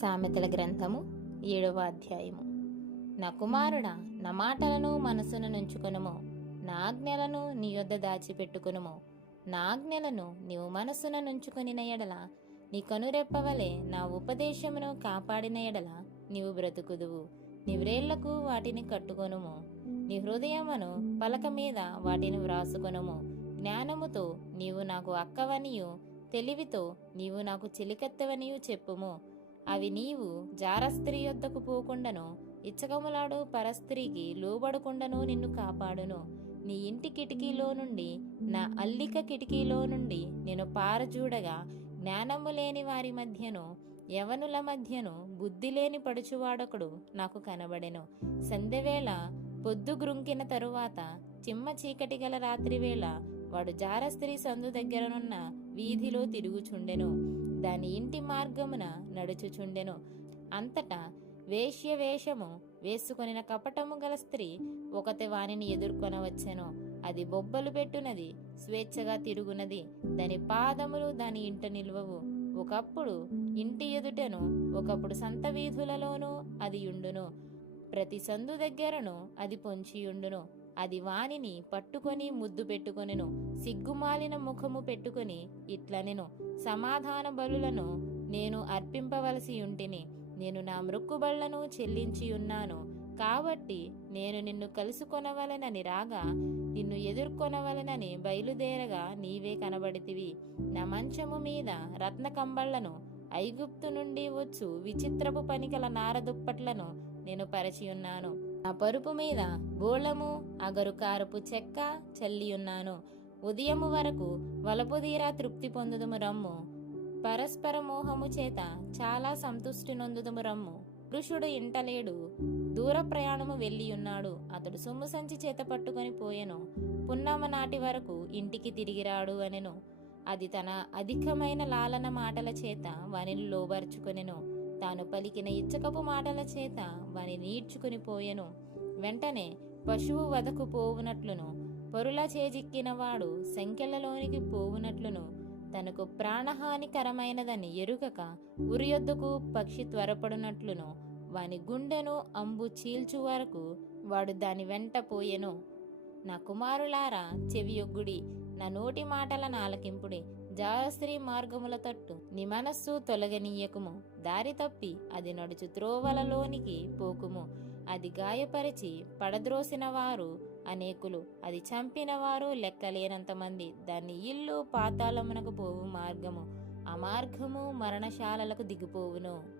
సామెతల గ్రంథము ఏడవ అధ్యాయము. నా కుమారుడా నా మాటలను మనసును నుంచుకొనుము. నా ఆజ్ఞలను నీ యొద్ద దాచిపెట్టుకునుము. నా ఆజ్ఞలను నీవు మనసున నుంచుకొనిన ఎడల నీ కనురెప్పవలే నా ఉపదేశమును కాపాడిన ఎడల నీవు బ్రతుకుదువు. నీ వ్రేళ్ళకు వాటిని కట్టుకొనుము. నీ హృదయమును పలక మీద వాటిని వ్రాసుకొనుము. జ్ఞానముతో నీవు నాకు అక్కవనియు తెలివితో నీవు నాకు చిలికెత్తవనియు చెప్పుము. అవి నీవు జారస్త్రీ యొద్దకు పోకుండాను ఇచ్చకములాడు పరస్త్రీకి లోబడకుండాను నిన్ను కాపాడును. నీ ఇంటి కిటికీలో నుండి నా అల్లిక కిటికీలో నుండి నేను పారజూడగా జ్ఞానము లేని వారి మధ్యను యవనుల మధ్యను బుద్ధి లేని పడుచువాడొకడు నాకు కనబడెను. సంధ్యవేళ పొద్దు గ్రుంకిన తరువాత చిమ్మ చీకటి గల రాత్రివేళ వాడు జారస్త్రీ సందు దగ్గరనున్న వీధిలో తిరుగుచుండెను. దాని ఇంటి మార్గమున నడుచుచుండెను. అంతటా వేష్య వేషము వేసుకొనిన కపటము గల స్త్రీ ఒకతి వానిని ఎదుర్కొనవచ్చెను. అది బొబ్బలు పెట్టునది స్వేచ్ఛగా తిరుగునది. దాని పాదములు దాని ఇంట నిల్వవు. ఒకప్పుడు ఇంటి ఎదుటను ఒకప్పుడు సంత వీధులలోనూ అది యుండును ప్రతి సందు దగ్గరను అది పొంచియుండును. అది వానిని పట్టుకొని ముద్దు పెట్టుకొనెను సిగ్గుమాలిన ముఖము పెట్టుకొని ఇట్లనెను. సమాధాన బలులను నేను అర్పింపవలసి ఉంటిని నేను నా మృక్కుబళ్ళను చెల్లించి ఉన్నాను కాబట్టి నేను నిన్ను కలుసుకొనవలనని రాగా నిన్ను ఎదుర్కొనవలనని బయలుదేరగా నీవే కనబడితివి. నా మంచము మీద రత్నకంబళ్ళను ఐగుప్తు నుండి వచ్చు విచిత్రపు పనికల నారదుప్పట్లను నేను పరిచియున్నాను. ఆ పరుపు మీద బోళము అగరు కారపు చెక్క చల్లియున్నాను. ఉదయము వరకు వలపుదీరా తృప్తి పొందుదుము రమ్ము. పరస్పర మోహము చేత చాలా సంతుష్టి నొందుదుము రమ్ము. పురుషుడు ఇంటలేడు దూర ప్రయాణము వెళ్ళియున్నాడు. అతడు సొమ్ము సంచి చేత పట్టుకొని పోయెను. పున్నమ నాటి వరకు ఇంటికి తిరిగిరాడు అనెను. అది తన అధికమైన లాలన మాటల చేత వనిలు లోబర్చుకొనెను. తాను పలికిన ఇచ్చకపు మాటల చేత వాని నీడ్చుకుని పోయెను. వెంటనే పశువు వదకు పోవునట్లును. పొరుల చేజిక్కినవాడు సంఖ్యలలోనికి పోవునట్లును. తనకు ప్రాణహానికరమైనదని ఎరుగక ఉరియొద్దకు పక్షి త్వరపడునట్లును. వాని గుండెను అంబు చీల్చు వరకు వాడు దాని వెంట పోయెను. నా కుమారులారా చెవియొగ్గుడి నా నోటి మాటల నాలకింపుడి జారస్త్రీ మార్గముల తట్టు నీ మనస్సు తొలగనీయకుము. దారి తప్పి అది నడుచు త్రోవలలోనికి పోకుము. అది గాయపరిచి పడద్రోసిన వారు అనేకులు. అది చంపిన వారు లెక్కలేనంతమంది దాని ఇల్లు పాతాళమునకు పోవు మార్గము. ఆ మార్గము మరణశాలలకు దిగిపోవును.